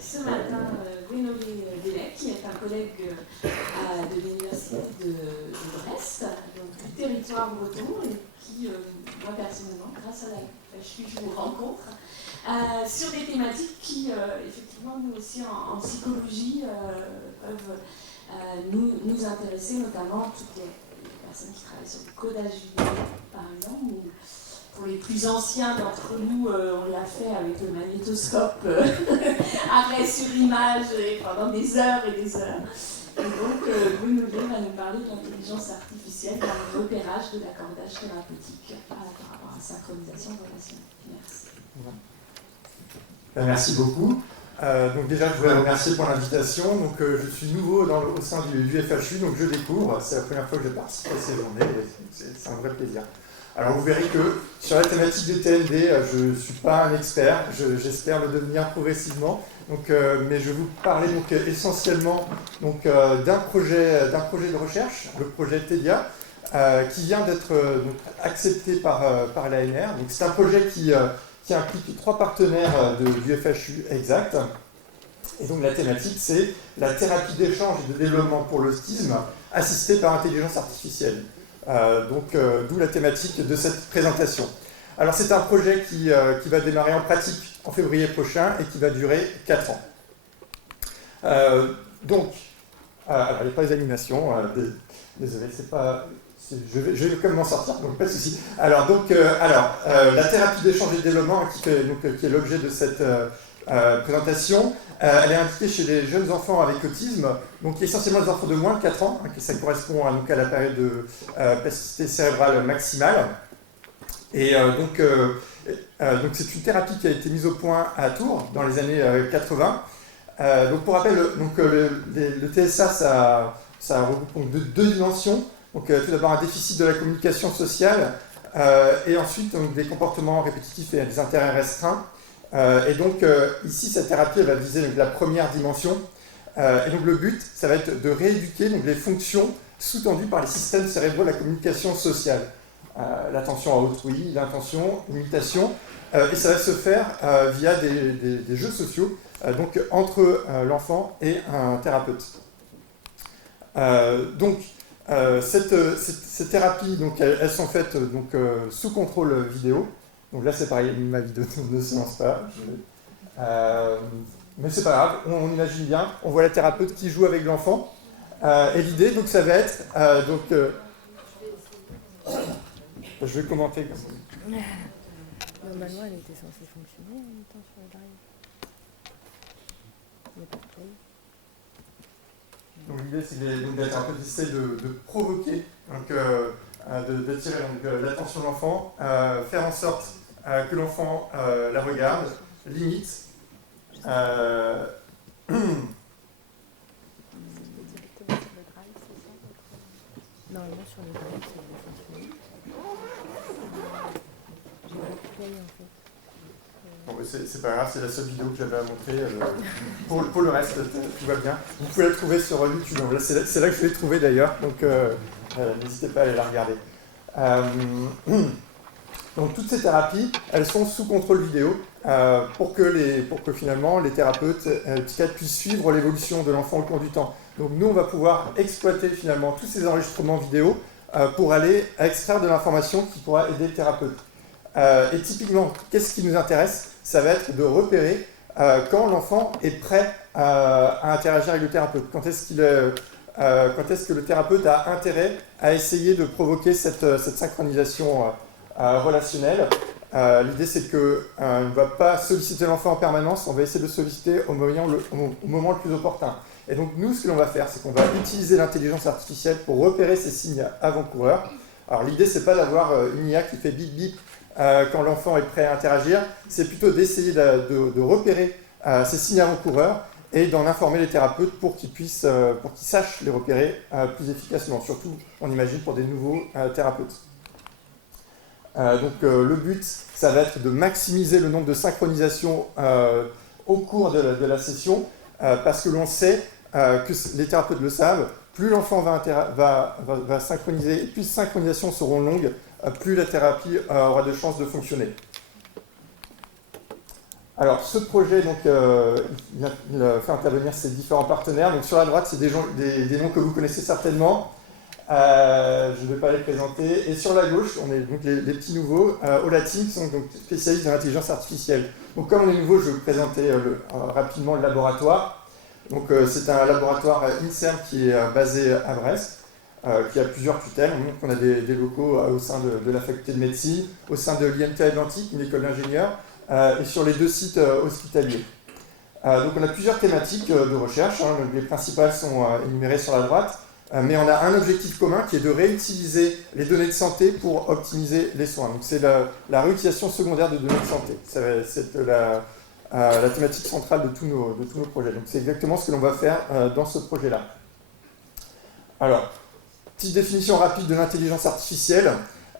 ce matin Gwénolé Délec, qui est un collègue de l'Université de Brest, donc du territoire breton, et qui, moi personnellement, grâce à la FHU, je vous rencontre, sur des thématiques qui, effectivement, nous aussi en psychologie, peuvent nous intéresser, notamment toutes les personnes qui travaillent sur le codage vidéo, par exemple, ou pour les plus anciens d'entre nous, on l'a fait avec le magnétoscope, arrêt sur image, et pendant des heures et des heures. Et donc, Gwénolé va nous parler de l'intelligence artificielle dans le repérage de l'accordage thérapeutique par rapport à la synchronisation relationnelle. Merci. Merci beaucoup. Donc déjà, je voudrais remercier pour l'invitation. Donc, je suis nouveau au sein du FHU, donc je découvre. C'est la première fois que je participe à ces journées. C'est un vrai plaisir. Alors, vous verrez que sur la thématique des TND, je ne suis pas un expert. J'espère le devenir progressivement. Donc, mais je vais vous parler donc, essentiellement d'un projet de recherche, le projet TEDIA, qui vient d'être accepté par l'ANR. Donc, c'est un projet qui implique 3 partenaires du FHU exact. Et donc la thématique, c'est la thérapie d'échange et de développement pour l'autisme assistée par intelligence artificielle. D'où la thématique de cette présentation. Alors c'est un projet qui va démarrer en pratique en février prochain et qui va durer 4 ans. Alors il n'y a pas les animations, désolé, c'est pas... Je vais quand même m'en sortir, donc pas de souci. Alors, la thérapie d'échange et de développement, qui est l'objet de cette présentation, elle est indiquée chez les jeunes enfants avec autisme, donc essentiellement les enfants de moins de 4 ans, ça correspond à la période de plasticité cérébrale maximale. Et c'est une thérapie qui a été mise au point à Tours dans les années 80. Donc pour rappel, le TSA, ça regroupe donc 2 dimensions. Donc, tout d'abord, un déficit de la communication sociale et ensuite des comportements répétitifs et des intérêts restreints. Ici, cette thérapie elle va viser la première dimension. Et donc, le but, ça va être de rééduquer les fonctions sous-tendues par les systèmes cérébraux de la communication sociale. L'attention à autrui, l'intention, l'imitation. Et ça va se faire via des jeux sociaux entre l'enfant et un thérapeute. Ces thérapies, elles sont faites sous contrôle vidéo. Donc là, c'est pareil, ma vidéo ne se lance pas. Mais c'est pas grave, on imagine bien. On voit la thérapeute qui joue avec l'enfant. Et l'idée, ça va être... je vais commenter. Normalement, elle était censée fonctionner en même temps sur le drive. Il n'y a pas de problème. Donc l'idée, c'est d'être un peu d'essayer de provoquer, d'attirer l'attention de l'enfant, faire en sorte que l'enfant la regarde, limite. Normalement, sur le drive, ça devait fonctionner. J'ai pas pu play en fait. Bon, c'est pas grave, c'est la seule vidéo que j'avais à montrer. Pour le reste, tout va bien. Vous pouvez la trouver sur YouTube. C'est là que je l'ai trouvée d'ailleurs, donc n'hésitez pas à aller la regarder. Donc toutes ces thérapies, elles sont sous contrôle vidéo pour que finalement les thérapeutes puissent suivre l'évolution de l'enfant au cours du temps. Donc nous, on va pouvoir exploiter finalement tous ces enregistrements vidéo pour aller extraire de l'information qui pourra aider le thérapeute. Et typiquement, qu'est-ce qui nous intéresse? Ça va être de repérer quand l'enfant est prêt à interagir avec le thérapeute. Quand est-ce que le thérapeute a intérêt à essayer de provoquer cette synchronisation relationnelle. L'idée, c'est qu'on ne va pas solliciter l'enfant en permanence, on va essayer de solliciter au moment le plus opportun. Et donc, nous, ce que l'on va faire, c'est qu'on va utiliser l'intelligence artificielle pour repérer ces signes avant-coureurs. Alors, l'idée, c'est pas d'avoir une IA qui fait bip bip quand l'enfant est prêt à interagir, c'est plutôt d'essayer de repérer ces signes avant-coureurs et d'en informer les thérapeutes pour qu'ils sachent les repérer plus efficacement, surtout, on imagine, pour des nouveaux thérapeutes. Le but, ça va être de maximiser le nombre de synchronisations au cours de la session, parce que l'on sait que les thérapeutes le savent, plus l'enfant va synchroniser, et plus les synchronisations seront longues, plus la thérapie aura de chances de fonctionner. Alors, ce projet, donc, il fait intervenir ses différents partenaires. Donc, sur la droite, c'est des noms que vous connaissez certainement. Je ne vais pas les présenter. Et sur la gauche, on est donc les petits nouveaux. Olateam, qui sont donc spécialistes dans l'intelligence artificielle. Donc, comme on est nouveau, je vais vous présenter rapidement le laboratoire. Donc, c'est un laboratoire INSERM qui est basé à Brest, qui a plusieurs tutelles. Donc, on a des locaux au sein de la faculté de médecine, au sein de l'IMT Atlantique, une école d'ingénieurs, et sur les 2 sites hospitaliers. Donc on a plusieurs thématiques de recherche, hein. Les principales sont énumérées sur la droite, mais on a un objectif commun qui est de réutiliser les données de santé pour optimiser les soins. Donc c'est la réutilisation secondaire de données de santé. C'est la thématique centrale de tous nos projets. Donc c'est exactement ce que l'on va faire dans ce projet-là. Alors, petite définition rapide de l'intelligence artificielle.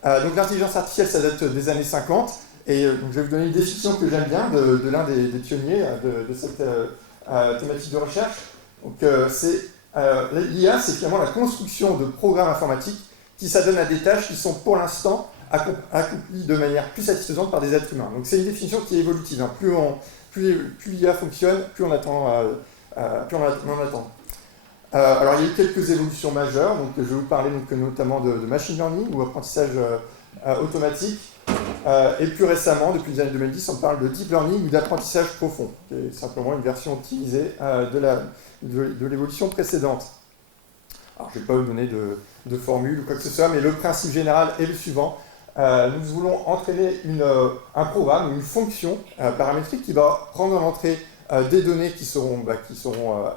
Donc l'intelligence artificielle, ça date des années 50. Et donc, je vais vous donner une définition que j'aime bien de l'un des pionniers de cette thématique de recherche. Donc, l'IA, c'est finalement la construction de programmes informatiques qui s'adonnent à des tâches qui sont pour l'instant accomplies de manière plus satisfaisante par des êtres humains. Donc, c'est une définition qui est évolutive. Hein. Plus l'IA fonctionne, plus on en attend. Alors, il y a eu quelques évolutions majeures. Donc, je vais vous parler notamment de machine learning ou apprentissage automatique. Et plus récemment, depuis les années 2010, on parle de deep learning ou d'apprentissage profond, qui est simplement une version optimisée de l'évolution précédente. Alors, je ne vais pas vous donner de formule ou quoi que ce soit, mais le principe général est le suivant. Nous voulons entraîner un programme, une fonction paramétrique qui va prendre en entrée des données qui seront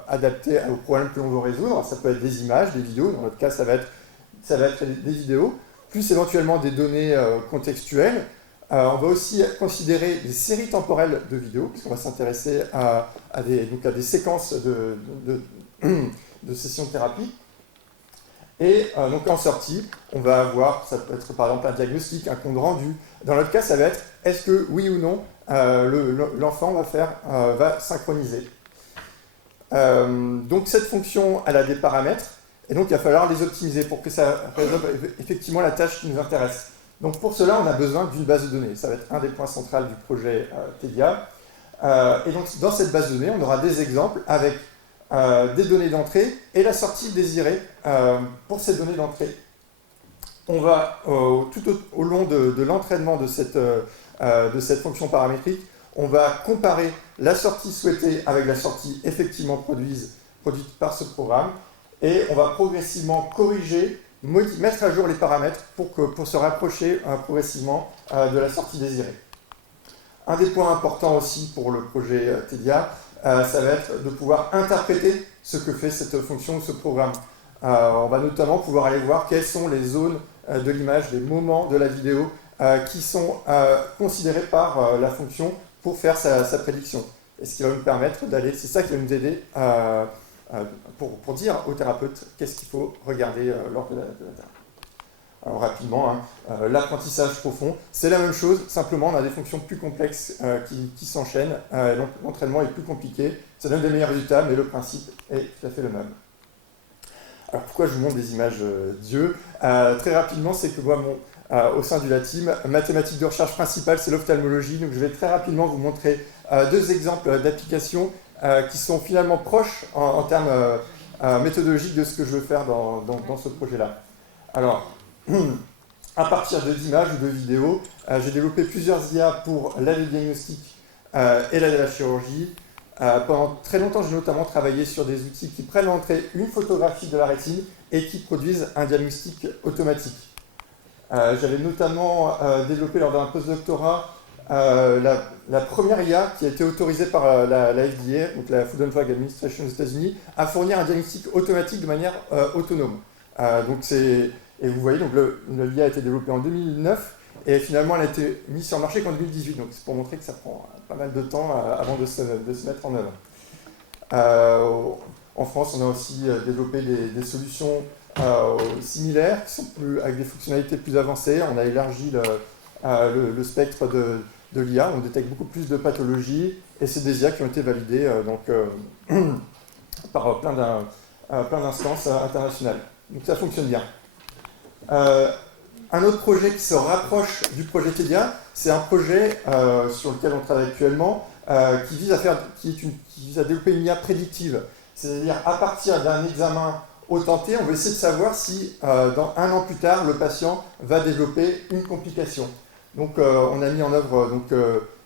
adaptées aux problèmes que l'on veut résoudre. Ça peut être des images, des vidéos. Dans notre cas, ça va être des vidéos, plus éventuellement des données contextuelles. On va aussi considérer des séries temporelles de vidéos, puisqu'on va s'intéresser à des séquences de sessions de thérapie. Et donc en sortie, on va avoir, ça peut être par exemple un diagnostic, un compte rendu. Dans notre cas, ça va être, est-ce que oui ou non, l'enfant va synchroniser. Donc cette fonction, elle a des paramètres, et donc il va falloir les optimiser pour que ça résolve effectivement la tâche qui nous intéresse. Donc pour cela, on a besoin d'une base de données. Ça va être un des points centraux du projet TEDIA. Et donc dans cette base de données, on aura des exemples avec des données d'entrée et la sortie désirée pour ces données d'entrée. On va, tout au long de l'entraînement de cette fonction paramétrique, on va comparer la sortie souhaitée avec la sortie effectivement produite par ce programme, et on va progressivement corriger, mettre à jour les paramètres pour se rapprocher progressivement de la sortie désirée. Un des points importants aussi pour le projet TEDIA, ça va être de pouvoir interpréter ce que fait cette fonction ou ce programme. On va notamment pouvoir aller voir quelles sont les zones de l'image, les moments de la vidéo qui sont considérés par la fonction pour faire sa prédiction. Et ce qui va nous permettre d'aller, c'est ça qui va nous aider pour dire au thérapeute qu'est-ce qu'il faut regarder lors de la thérapie. Alors rapidement, l'apprentissage profond, c'est la même chose, simplement on a des fonctions plus complexes qui s'enchaînent, donc l'entraînement est plus compliqué, ça donne des meilleurs résultats, mais le principe est tout à fait le même. Alors pourquoi je vous montre des images d'yeux très rapidement, c'est que moi, au sein du LATIM, ma thématique de recherche principale, c'est l'ophtalmologie, donc je vais très rapidement vous montrer 2 exemples d'applications qui sont finalement proches en termes méthodologiques de ce que je veux faire dans ce projet-là. Alors, à partir d'images ou de vidéos, j'ai développé plusieurs IA pour l'aide diagnostic et l'aide à la chirurgie. Pendant très longtemps, j'ai notamment travaillé sur des outils qui prennent en entrée une photographie de la rétine et qui produisent un diagnostic automatique. J'avais notamment développé lors d'un postdoctorat la première IA qui a été autorisée par la FDA, donc la Food and Drug Administration aux États-Unis, à fournir un diagnostic automatique de manière autonome. Et vous voyez, donc l'IA a été développée en 2009 et finalement elle a été mise sur le marché qu'en 2018. Donc c'est pour montrer que ça prend pas mal de temps avant de se mettre en œuvre. En France, on a aussi développé des solutions similaires qui sont avec des fonctionnalités plus avancées. On a élargi le spectre de l'IA, on détecte beaucoup plus de pathologies et c'est des IA qui ont été validées par plein d'instances internationales. Donc ça fonctionne bien. Un autre projet qui se rapproche du projet TEDIA, c'est un projet sur lequel on travaille actuellement, qui vise à développer une IA prédictive. C'est-à-dire, à partir d'un examen au tenté, on va essayer de savoir si, dans 1 an plus tard, le patient va développer une complication. Donc, on a mis en œuvre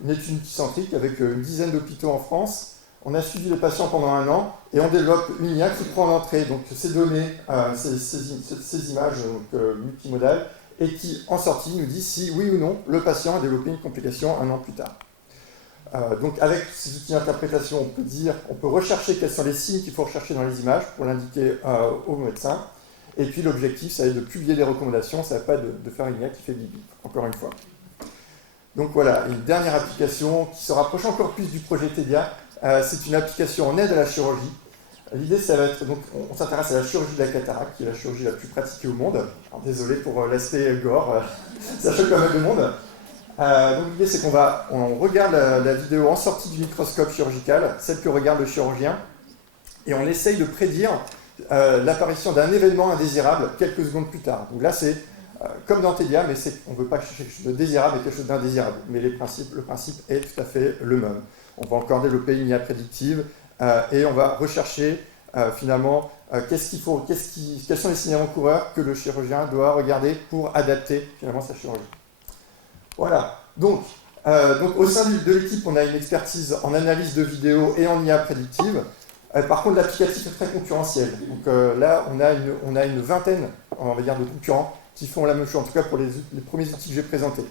une étude multicentrique avec une dizaine d'hôpitaux en France. On a suivi le patient pendant 1 an et on développe une IA qui prend en entrée donc, ces données, ces images multimodales et qui, en sortie, nous dit si, oui ou non, le patient a développé une complication 1 an plus tard. Donc avec ces outils d'interprétation, on peut rechercher quels sont les signes qu'il faut rechercher dans les images pour l'indiquer au médecin. Et puis l'objectif, ça va être de publier des recommandations, ça ne va pas de faire une IA qui fait bibi, encore une fois. Donc voilà, une dernière application qui se rapproche encore plus du projet TEDIA, c'est une application en aide à la chirurgie. L'idée, ça va être, donc on s'intéresse à la chirurgie de la cataracte, qui est la chirurgie la plus pratiquée au monde. Alors, désolé pour l'aspect gore, ça choque quand même le monde. Donc l'idée c'est qu'on regarde la vidéo en sortie du microscope chirurgical, celle que regarde le chirurgien, et on essaye de prédire l'apparition d'un événement indésirable quelques secondes plus tard. Donc là c'est comme dans TEDIA, mais on ne veut pas chercher quelque chose de désirable et quelque chose d'indésirable, mais le principe est tout à fait le même. On va encore développer une IA prédictive et on va rechercher finalement quels sont les signes avant-coureurs que le chirurgien doit regarder pour adapter finalement sa chirurgie. Voilà, donc au sein de l'équipe, on a une expertise en analyse de vidéos et en IA prédictive. Par contre, l'applicatif est très concurrentiel. Donc là, on a une vingtaine, on va dire, de concurrents qui font la même chose, en tout cas pour les premiers outils que j'ai présentés.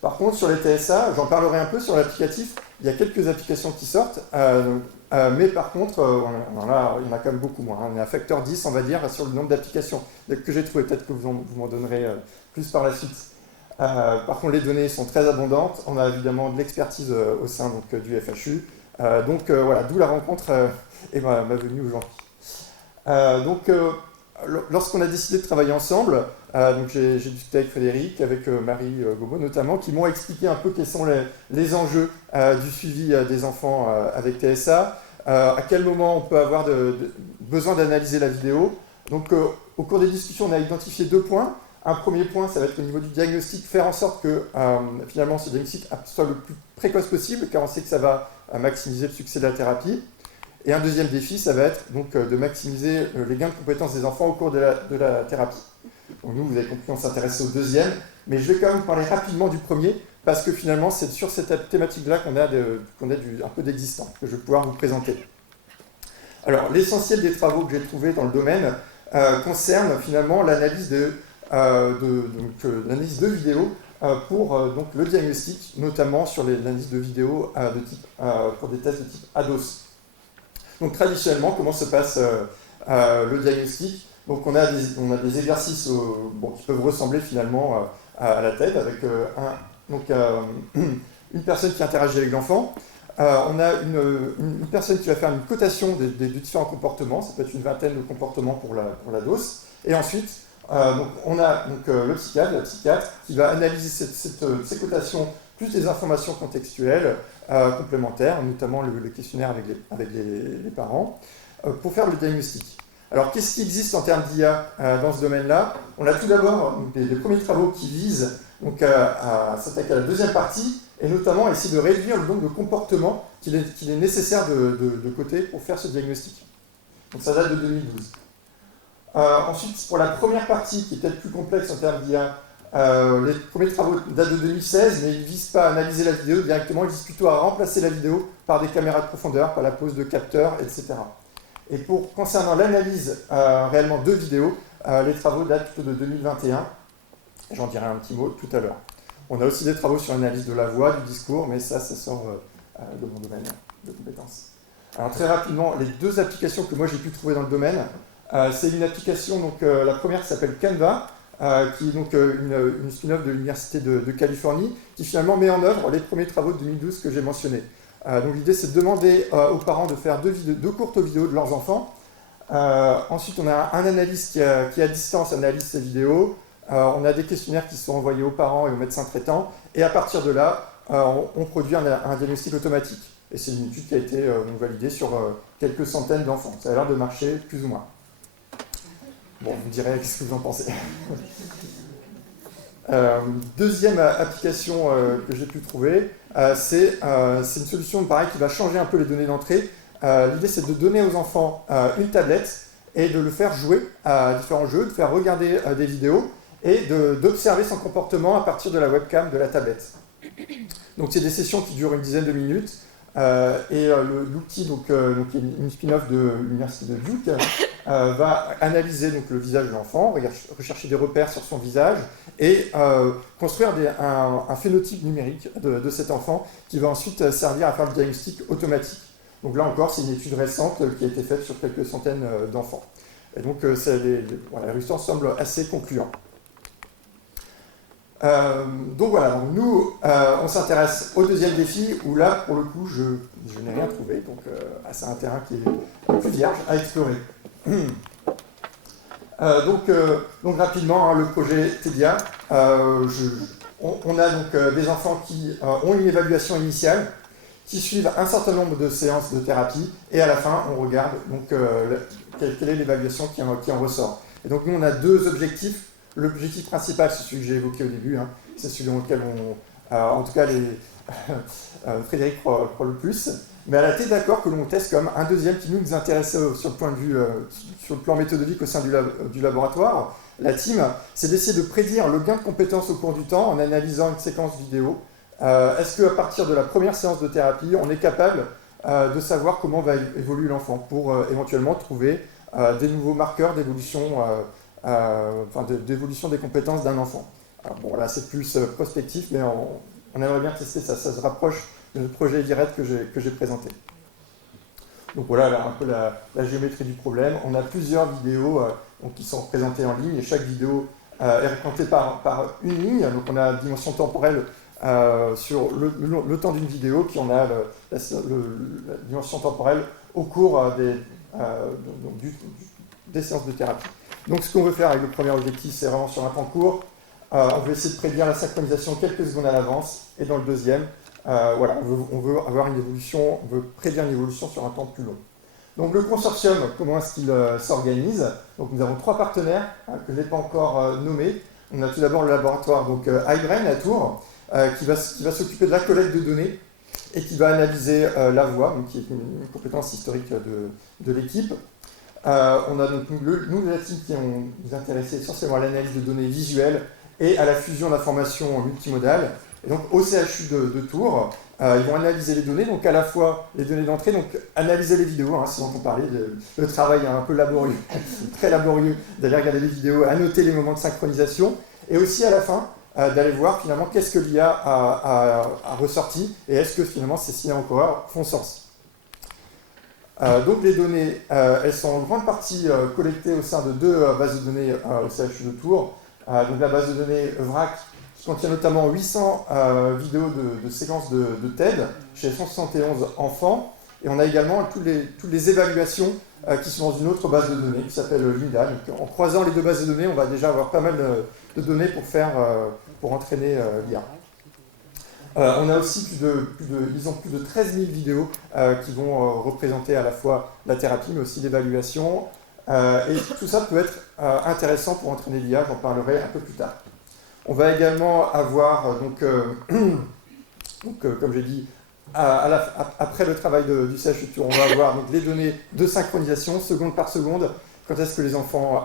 Par contre, sur les TSA, j'en parlerai un peu sur l'applicatif. Il y a quelques applications qui sortent, mais par contre, il y en a quand même beaucoup moins. On est à facteur 10, on va dire, sur le nombre d'applications que j'ai trouvé. Peut-être que vous m'en donnerez plus par la suite. Par contre, les données sont très abondantes. On a évidemment de l'expertise au sein du FHU. Voilà, d'où la rencontre et ma venue aujourd'hui. Lorsqu'on a décidé de travailler ensemble, j'ai discuté avec Frédéric, avec Marie Gobo notamment, qui m'ont expliqué un peu quels sont les enjeux du suivi des enfants avec TSA, à quel moment on peut avoir besoin d'analyser la vidéo. Donc, au cours des discussions, on a identifié 2 points. Un premier point, ça va être au niveau du diagnostic, faire en sorte que finalement ce diagnostic soit le plus précoce possible, car on sait que ça va maximiser le succès de la thérapie. Et un deuxième défi, ça va être donc de maximiser les gains de compétences des enfants au cours de la thérapie. Donc nous, vous avez compris, on s'intéresse au deuxième, mais je vais quand même parler rapidement du premier, parce que finalement, c'est sur cette thématique-là qu'on a un peu d'existant, que je vais pouvoir vous présenter. Alors, l'essentiel des travaux que j'ai trouvés dans le domaine concerne finalement l'analyse l'analyse de vidéos pour le diagnostic, notamment sur l'analyse de vidéos pour des tests de type ADOS. Donc traditionnellement, comment se passe le diagnostic? Donc on a des exercices qui peuvent ressembler finalement à la tête, avec une personne qui interagit avec l'enfant. On a une personne qui va faire une cotation des différents comportements, ça peut être une vingtaine de comportements pour la dose. Et ensuite, on a la psychiatre, qui va analyser ces cotations, plus les informations contextuelles complémentaires, notamment le questionnaire avec les parents, pour faire le diagnostic. Alors, qu'est-ce qui existe en termes d'IA dans ce domaine-là? On a tout d'abord des premiers travaux qui visent à s'attaquer à la deuxième partie, et notamment à essayer de réduire le nombre de comportements qu'il est nécessaire de coter pour faire ce diagnostic. Donc ça date de 2012. Ensuite, pour la première partie, qui est peut-être plus complexe en termes d'IA, les premiers travaux datent de 2016, mais ils ne visent pas à analyser la vidéo directement, ils visent plutôt à remplacer la vidéo par des caméras de profondeur, par la pose de capteurs, etc. Et concernant l'analyse réellement de vidéo, les travaux datent plutôt de 2021. J'en dirai un petit mot tout à l'heure. On a aussi des travaux sur l'analyse de la voix, du discours, mais ça sort de mon domaine de compétences. Alors très rapidement, les 2 applications que moi j'ai pu trouver dans le domaine, c'est une application, la première qui s'appelle Canva, qui est une spin-off de l'Université de Californie, qui finalement met en œuvre les premiers travaux de 2012 que j'ai mentionnés. Donc l'idée c'est de demander aux parents de faire 2 courtes vidéos de leurs enfants. Ensuite on a un analyste qui à distance analyse ces vidéos. On a des questionnaires qui sont envoyés aux parents et aux médecins traitants. Et à partir de là, on produit un diagnostic automatique. Et c'est une étude qui a été validée sur quelques centaines d'enfants. Ça a l'air de marcher plus ou moins. Bon, vous me direz qu'est-ce que vous en pensez. Deuxième application que j'ai pu trouver, c'est une solution pareil qui va changer un peu les données d'entrée. L'idée c'est de donner aux enfants une tablette et de le faire jouer à différents jeux, de faire regarder des vidéos et d'observer son comportement à partir de la webcam de la tablette. Donc c'est des sessions qui durent une dizaine de minutes. L'outil, qui est une spin-off de l'université de Duke, va analyser donc, le visage de l'enfant, rechercher des repères sur son visage et construire un phénotype numérique de cet enfant qui va ensuite servir à faire le diagnostic automatique. Donc là encore, c'est une étude récente qui a été faite sur quelques centaines d'enfants. Et donc les résultats semblent assez concluants. Donc voilà, nous on s'intéresse au deuxième défi où là pour le coup je n'ai rien trouvé, donc c'est un terrain qui est plus vierge à explorer. Donc rapidement, le projet TEDIA, on a donc des enfants qui ont une évaluation initiale, qui suivent un certain nombre de séances de thérapie et à la fin on regarde donc, quelle est l'évaluation qui en ressort. Et donc nous on a deux objectifs. L'objectif principal, c'est celui que j'ai évoqué au début, hein, c'est celui dans lequel en tout cas Frédéric croit le plus, mais elle a été d'accord que l'on teste comme un deuxième qui nous intéressait sur le point de vue, sur le plan méthodologique au sein du laboratoire, la team, c'est d'essayer de prédire le gain de compétences au cours du temps en analysant une séquence vidéo. Est-ce qu'à partir de la première séance de thérapie, on est capable de savoir comment va évoluer l'enfant pour éventuellement trouver des nouveaux marqueurs d'évolution d'évolution des compétences d'un enfant. Alors bon, là c'est plus prospectif, mais on aimerait bien tester ça. Ça se rapproche de notre projet direct que j'ai présenté. Donc voilà là, un peu la géométrie du problème. On a plusieurs vidéos qui sont présentées en ligne et chaque vidéo est représentée par une ligne. Donc on a la dimension temporelle sur le temps d'une vidéo, puis on a la dimension temporelle au cours des séances de thérapie. Donc ce qu'on veut faire avec le premier objectif, c'est vraiment sur un temps court. On veut essayer de prédire la synchronisation quelques secondes à l'avance. Et dans le deuxième, on veut avoir une évolution, on veut prédire une évolution sur un temps plus long. Donc le consortium, comment est-ce qu'il s'organise? Donc nous avons 3 partenaires que je n'ai pas encore nommés. On a tout d'abord le laboratoire iBrain à Tours, qui va s'occuper de la collecte de données et qui va analyser la voix, donc qui est une compétence historique de l'équipe. On a donc nous la team qui nous intéressés essentiellement à l'analyse de données visuelles et à la fusion d'informations multimodales. Et donc au CHU de Tours, ils vont analyser les données, donc à la fois les données d'entrée, donc analyser les vidéos, c'est dont on parlait, le travail un peu laborieux, très laborieux d'aller regarder les vidéos, annoter les moments de synchronisation, et aussi à la fin d'aller voir finalement qu'est-ce que l'IA a ressorti et est-ce que finalement ces signaux encore font sens. Donc les données, elles sont en grande partie collectées au sein de 2 bases de données au CHU de Tours. Donc la base de données VRAC, qui contient notamment 800 vidéos de séquences de TED chez 171 enfants. Et on a également toutes les évaluations qui sont dans une autre base de données qui s'appelle Linda. Donc en croisant les 2 bases de données, on va déjà avoir pas mal de données pour entraîner l'IA. On a aussi plus de 13 000 vidéos qui vont représenter à la fois la thérapie, mais aussi l'évaluation. Et tout ça peut être intéressant pour entraîner l'IA, j'en parlerai un peu plus tard. On va également avoir, comme j'ai dit, après le travail du CHU, on va avoir donc, les données de synchronisation, seconde par seconde, quand est-ce que les enfants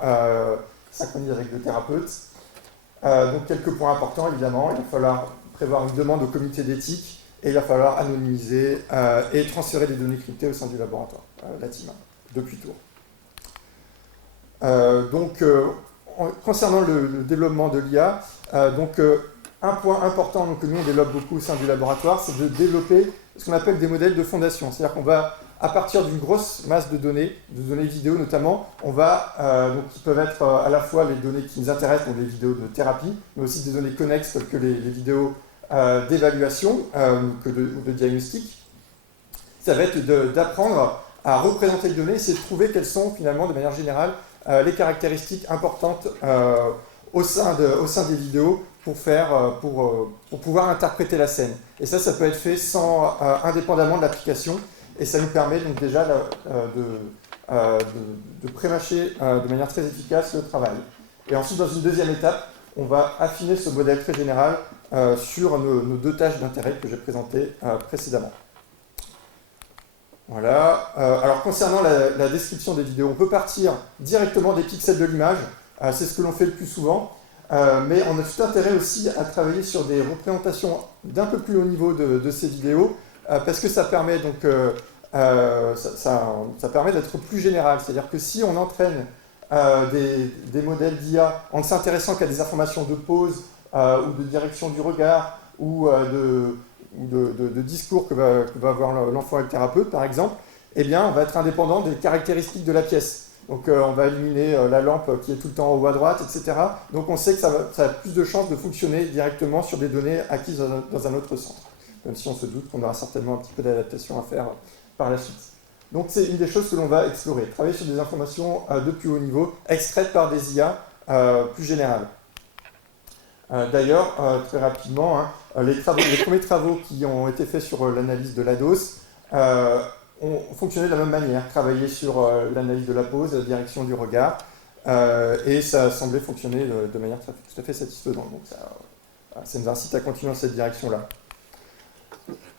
synchronisent avec le thérapeute. Donc quelques points importants, évidemment, il va falloir prévoir une demande au comité d'éthique et il va falloir anonymiser et transférer des données cryptées au sein du laboratoire, la team, depuis Tours. Concernant le développement de l'IA, un point important que nous on développe beaucoup au sein du laboratoire, c'est de développer ce qu'on appelle des modèles de fondation. C'est-à-dire qu'on va, à partir d'une grosse masse de données vidéo notamment, on va, qui peuvent être à la fois les données qui nous intéressent, donc les vidéos de thérapie, mais aussi des données connexes telles que les vidéos d'évaluation ou de diagnostic. Ça va être d'apprendre à représenter les données, essayer de trouver quelles sont finalement de manière générale les caractéristiques importantes au sein des vidéos pour pouvoir interpréter la scène. Et ça peut être fait indépendamment de l'application, et ça nous permet donc déjà de pré-mâcher de manière très efficace le travail. Et ensuite, dans une deuxième étape, on va affiner ce modèle très général sur nos deux tâches d'intérêt que j'ai présentées précédemment. Voilà. Alors concernant la description des vidéos, on peut partir directement des pixels de l'image. C'est ce que l'on fait le plus souvent. Mais on a tout intérêt aussi à travailler sur des représentations d'un peu plus haut niveau de ces vidéos, parce que ça permet donc ça permet d'être plus général. C'est-à-dire que si on entraîne des modèles d'IA en ne s'intéressant qu'à des informations de pose ou de direction du regard ou de discours que va avoir l'enfant et le thérapeute, par exemple, eh bien, on va être indépendant des caractéristiques de la pièce. Donc on va illuminer la lampe qui est tout le temps en haut à droite, etc. Donc on sait que ça a plus de chances de fonctionner directement sur des données acquises dans un autre centre. Même si on se doute qu'on aura certainement un petit peu d'adaptation à faire par la suite. Donc c'est une des choses que l'on va explorer. Travailler sur des informations de plus haut niveau, extraites par des IA plus générales. D'ailleurs, très rapidement, les premiers travaux qui ont été faits sur l'analyse de l'ADOS ont fonctionné de la même manière, travailler sur l'analyse de la pose, la direction du regard, et ça semblait fonctionner de manière tout à fait satisfaisante. Donc ça nous incite à continuer dans cette direction-là.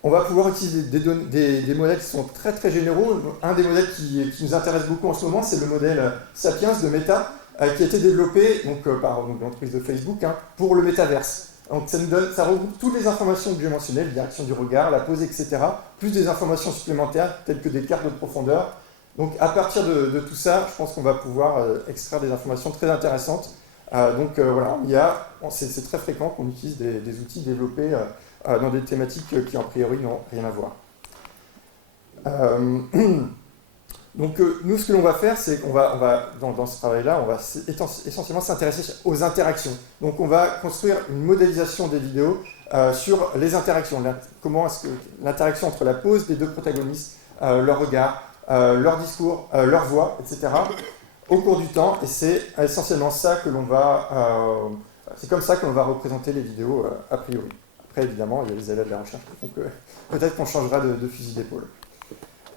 On va pouvoir utiliser des modèles qui sont très très généraux. Un des modèles qui nous intéresse beaucoup en ce moment, c'est le modèle Sapiens de Meta, qui a été développé par l'entreprise de Facebook pour le métaverse. Donc ça regroupe toutes les informations que j'ai mentionnées, la direction du regard, la pose, etc., plus des informations supplémentaires telles que des cartes de profondeur. Donc à partir de tout ça, je pense qu'on va pouvoir extraire des informations très intéressantes. Voilà, c'est très fréquent qu'on utilise des outils développés dans des thématiques qui, en priori, n'ont rien à voir. Donc nous, ce que l'on va faire, c'est qu'on va dans ce travail-là, on va essentiellement s'intéresser aux interactions. Donc on va construire une modélisation des vidéos sur les interactions. Comment est-ce que l'interaction entre la pose des deux protagonistes, leur regard, leur discours, leur voix, etc., au cours du temps, et c'est essentiellement ça que l'on va... c'est comme ça que l'on va représenter les vidéos a priori. Après, évidemment, il y a les élèves de la recherche qui font que peut-être qu'on changera de fusil d'épaule.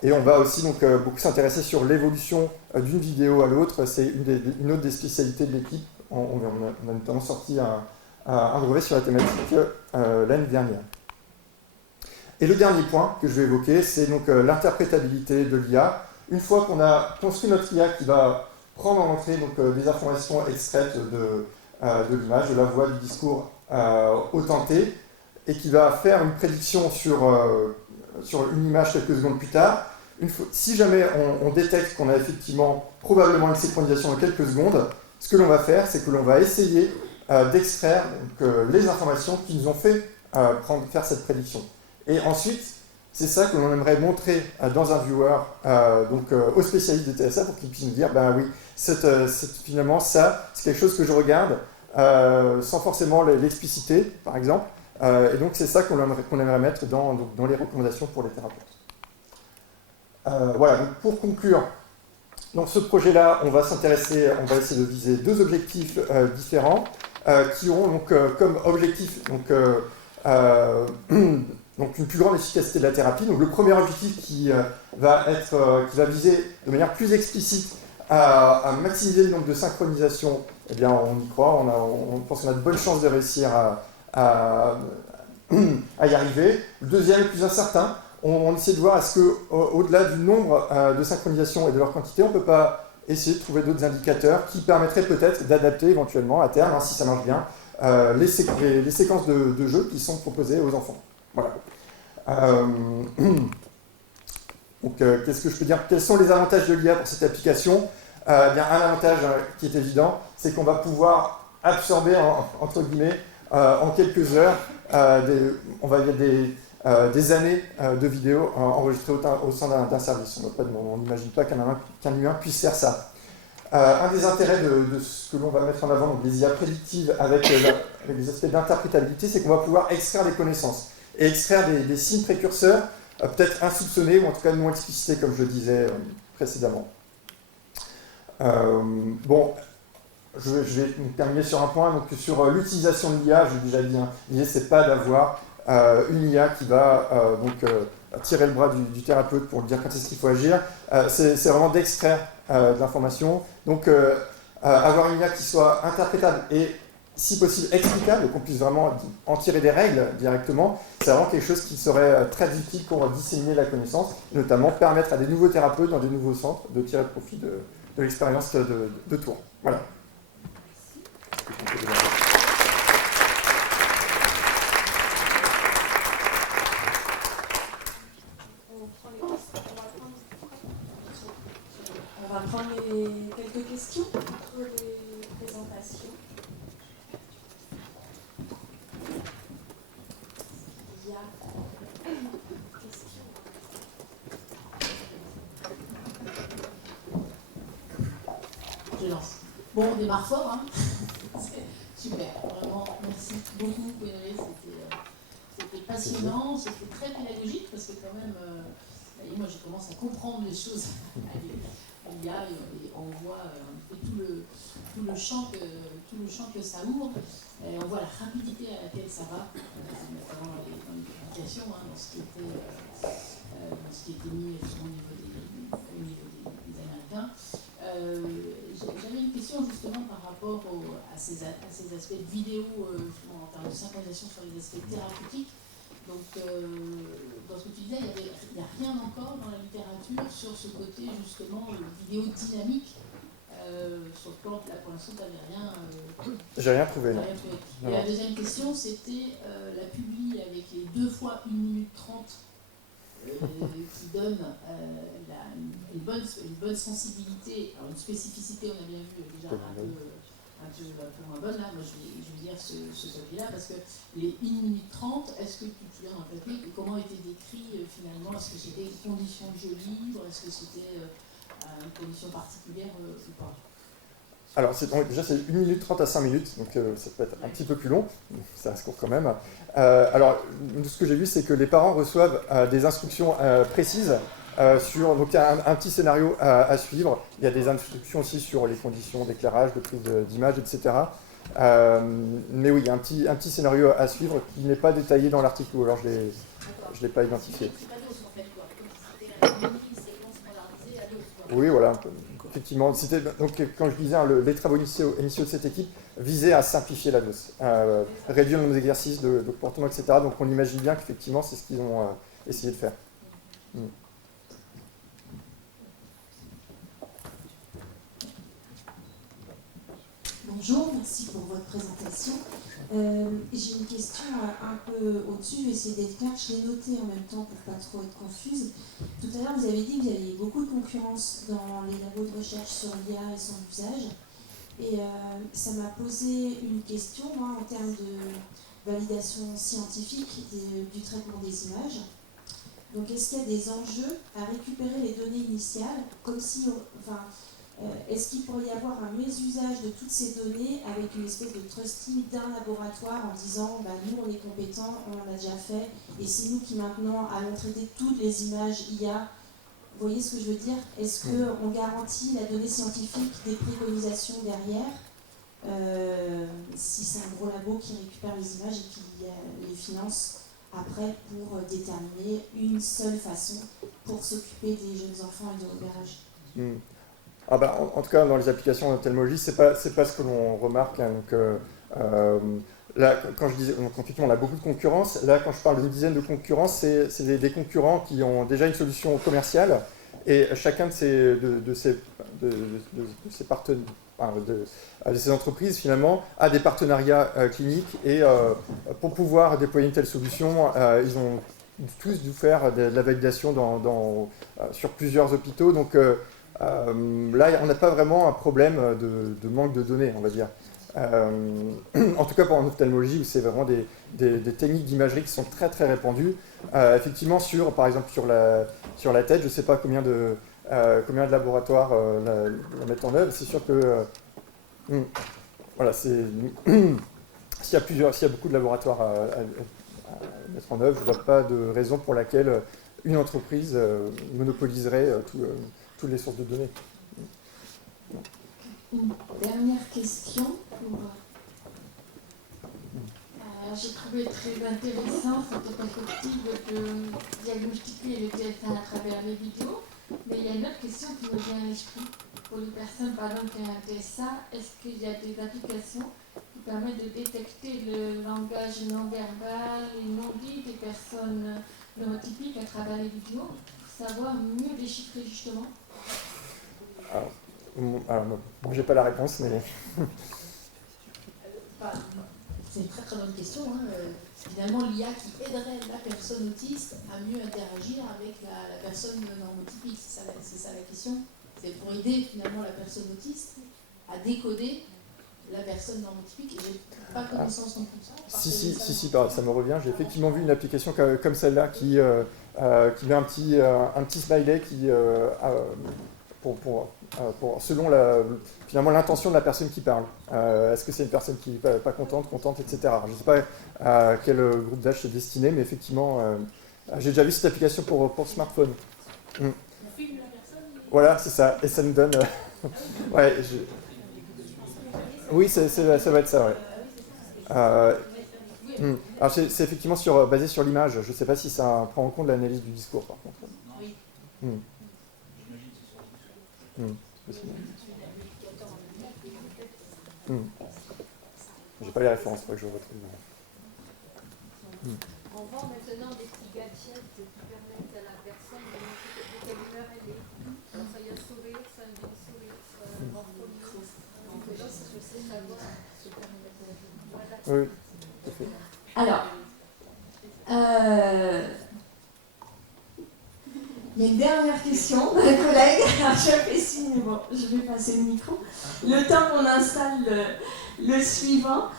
Et on va aussi donc, beaucoup s'intéresser sur l'évolution d'une vidéo à l'autre. C'est une autre des spécialités de l'équipe. On a notamment sorti un brevet sur la thématique l'année dernière. Et le dernier point que je vais évoquer, c'est donc l'interprétabilité de l'IA. Une fois qu'on a construit notre IA qui va prendre en entrée des informations extraites de l'image, de la voix, du discours autenté, et qui va faire une prédiction sur une image quelques secondes plus tard, si jamais on détecte qu'on a effectivement probablement une synchronisation en quelques secondes, ce que l'on va faire, c'est que l'on va essayer d'extraire les informations qui nous ont fait faire cette prédiction. Et ensuite, c'est ça que l'on aimerait montrer dans un viewer, aux spécialistes de TSA, pour qu'ils puissent nous dire, ben oui, finalement, ça, c'est quelque chose que je regarde, sans forcément l'expliciter, par exemple. Et donc c'est ça qu'on aimerait mettre dans les recommandations pour les thérapeutes. Voilà, donc pour conclure, dans ce projet-là, on va essayer de viser deux objectifs différents qui ont donc comme objectif donc une plus grande efficacité de la thérapie. Donc le premier objectif qui va viser de manière plus explicite à maximiser le nombre de synchronisations, eh bien on y croit, on pense qu'on a de bonnes chances de réussir à y arriver. Le deuxième, plus incertain, on essaie de voir est-ce qu'au-delà du nombre de synchronisations et de leur quantité, on ne peut pas essayer de trouver d'autres indicateurs qui permettraient peut-être d'adapter éventuellement à terme, si ça marche bien, les séquences de jeux qui sont proposées aux enfants. Voilà. Donc, qu'est-ce que je peux dire? Quels sont les avantages de l'IA pour cette application? Bien, un avantage qui est évident, c'est qu'on va pouvoir absorber, entre guillemets, en quelques heures, des années de vidéos enregistrées au sein d'un service. On n'imagine pas qu'un humain puisse faire ça. Un des intérêts de ce que l'on va mettre en avant, donc des IA prédictives avec des aspects d'interprétabilité, c'est qu'on va pouvoir extraire des connaissances et extraire des signes précurseurs, peut-être insoupçonnés ou en tout cas non explicités, comme je le disais précédemment. Je vais terminer sur un point, donc sur l'utilisation de l'IA, j'ai déjà dit, l'idée c'est pas d'avoir une IA qui va tirer le bras du thérapeute pour lui dire quand est-ce qu'il faut agir, c'est vraiment d'extraire de l'information, donc avoir une IA qui soit interprétable et si possible explicable, qu'on puisse vraiment en tirer des règles directement, c'est vraiment quelque chose qui serait très utile pour disséminer la connaissance, et notamment permettre à des nouveaux thérapeutes dans des nouveaux centres de tirer profit de l'expérience de Tours. Voilà. On va prendre quelques questions entre les présentations. Il y a une question. Je lance. Bon, on démarre fort, hein. C'est super, vraiment, merci beaucoup, Bénévé, c'était passionnant, c'était très pédagogique, parce que quand même, moi je commence à comprendre les choses. Il y a, et on voit tout le champ que ça ouvre, et on voit la rapidité à laquelle ça va, notamment dans les publications, hein, dans ce qui était mis au niveau des Américains. J'avais une question justement par rapport à ces aspects de vidéo, en termes de synchronisation sur les aspects thérapeutiques. Donc, dans ce que tu disais, il n'y a rien encore dans la littérature sur ce côté justement vidéo dynamique. Sur le plan, là pour l'instant, tu n'avais rien. J'ai rien trouvé. Et la deuxième question, c'était la publi avec les 2 fois 1 minute 30 qui donne une bonne sensibilité, alors une spécificité, on a bien vu déjà un peu moins bonne, là, moi je vais dire ce papier-là, parce que les 1 minute 30, est-ce que tu te souviens dans le papier, comment était décrit finalement, est-ce que c'était une condition de jeu libre, est-ce que c'était une condition particulière ou pas? Alors, déjà, c'est 1 minute 30 à 5 minutes, donc ça peut être un petit peu plus long, ça reste court quand même. Alors, ce que j'ai vu, c'est que les parents reçoivent des instructions précises sur. Donc, il y a un petit scénario à suivre. Il y a des instructions aussi sur les conditions d'éclairage, de prise d'image, etc. Mais oui, il y a un petit scénario à suivre qui n'est pas détaillé dans l'article, ou alors je ne l'ai pas identifié. Oui, voilà. Effectivement, donc quand je disais, les travaux initiaux de cette équipe visaient à simplifier la dose, réduire le nombre d'exercices, de comportements, etc. Donc on imagine bien qu'effectivement c'est ce qu'ils ont essayé de faire. Bonjour, merci pour votre présentation. J'ai une question un peu au-dessus, je vais essayer d'être claire, je l'ai noté en même temps pour pas trop être confuse. Tout à l'heure, vous avez dit qu'il y avait beaucoup de concurrence dans les labos de recherche sur l'IA et son usage. Et ça m'a posé une question en termes de validation scientifique du traitement des images. Donc, est-ce qu'il y a des enjeux à récupérer les données initiales, comme si, est-ce qu'il pourrait y avoir un mésusage de toutes ces données avec une espèce de trusting d'un laboratoire en disant nous on est compétents, on en a déjà fait et c'est nous qui maintenant allons traiter toutes les images IA. Vous voyez ce que je veux dire? Est-ce qu'on garantit la donnée scientifique des préconisations derrière si c'est un gros labo qui récupère les images et qui les finance après pour déterminer une seule façon pour s'occuper des jeunes enfants et de repérage? En tout cas, dans les applications d'ophtalmologie, c'est pas ce que l'on remarque. Hein, donc, là, quand je disais, effectivement, on a beaucoup de concurrence. Là, quand je parle d'une dizaine de concurrents, c'est des concurrents qui ont déjà une solution commerciale et chacun de ces entreprises, finalement, a des partenariats cliniques et pour pouvoir déployer une telle solution, ils ont tous dû faire de la validation sur plusieurs hôpitaux. Donc, là, on n'a pas vraiment un problème de manque de données, on va dire. En tout cas, pour en ophtalmologie, où c'est vraiment des techniques d'imagerie qui sont très très répandues. Effectivement, par exemple, sur la tête, je ne sais pas combien de laboratoires la mettent en œuvre. C'est sûr que voilà, s'il y a beaucoup de laboratoires à mettre en œuvre, je ne vois pas de raison pour laquelle une entreprise monopoliserait toutes les sources de données. Une dernière question. J'ai trouvé très intéressant cette perspective de diagnostiquer le TF1 à travers les vidéos, mais il y a une autre question qui me vient à l'esprit. Pour les personnes, par exemple, qui ont un TSA, est-ce qu'il y a des applications qui qui permet de détecter le langage non verbal et non dit des personnes neurotypiques à travers les vidéos, pour savoir mieux déchiffrer justement. Alors bon, j'ai pas la réponse, mais... C'est une très très bonne question. Finalement, l'IA qui aiderait la personne autiste à mieux interagir avec la personne normotypique, c'est ça la question. C'est pour aider finalement la personne autiste à décoder la personne normotypique. Et j'ai pas connaissance non plus de ça. Si, ça me revient. J'ai effectivement vu une application comme celle-là qui met un petit smiley selon finalement l'intention de la personne qui parle. Est-ce que c'est une personne qui n'est pas contente, etc. Je ne sais pas à quel groupe d'âge c'est destiné, mais effectivement, j'ai déjà vu cette application pour smartphone. On filme la personne. Voilà, c'est ça. Et ça nous donne... ouais, Oui, ça va être ça, ouais. Alors c'est effectivement basé sur l'image. Je ne sais pas si ça prend en compte l'analyse du discours, par contre. Oui. J'ai pas les références, il faut que je retrouve. On vend maintenant des petits gadgets qui permettent à la personne de montrer de quelle humeur elle est. Alors ça y a sourire, ça a un sourire, ça a un morphologie. Donc là, je sais savoir. Voilà. Oui, tout à fait. Alors, il y a une dernière question d'un collègue. Alors, je fais signe, mais bon, je vais passer le micro. Le temps qu'on installe le suivant.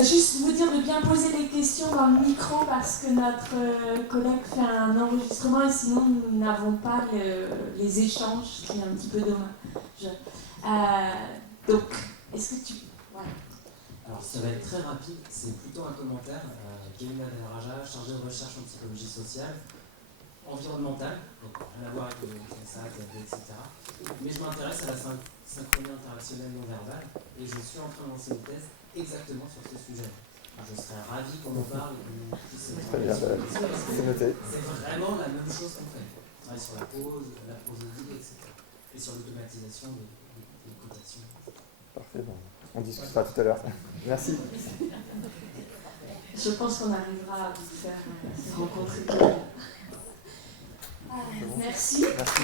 Juste vous dire de bien poser les questions dans le micro parce que notre collègue fait un enregistrement et sinon nous n'avons pas les échanges, ce qui est un petit peu dommage. Donc, est-ce que tu... Voilà. Alors ça va être très rapide, c'est plutôt un commentaire. Kevin Raja, chargé de recherche en psychologie sociale, environnementale, donc rien à voir avec le CSA, etc. Mais je m'intéresse à la synchronie interactionnelle non verbale et je suis en train de lancer une thèse exactement sur ce sujet. Je serais ravi qu'on en parle et qu'on puisse C'est noté. C'est vraiment la même chose qu'on fait. On travaille sur la prosodie, etc. Et sur l'automatisation des cotations. Parfait, bon. On discutera tout à l'heure. Merci. Je pense qu'on arrivera à vous faire rencontrer. Merci. Merci.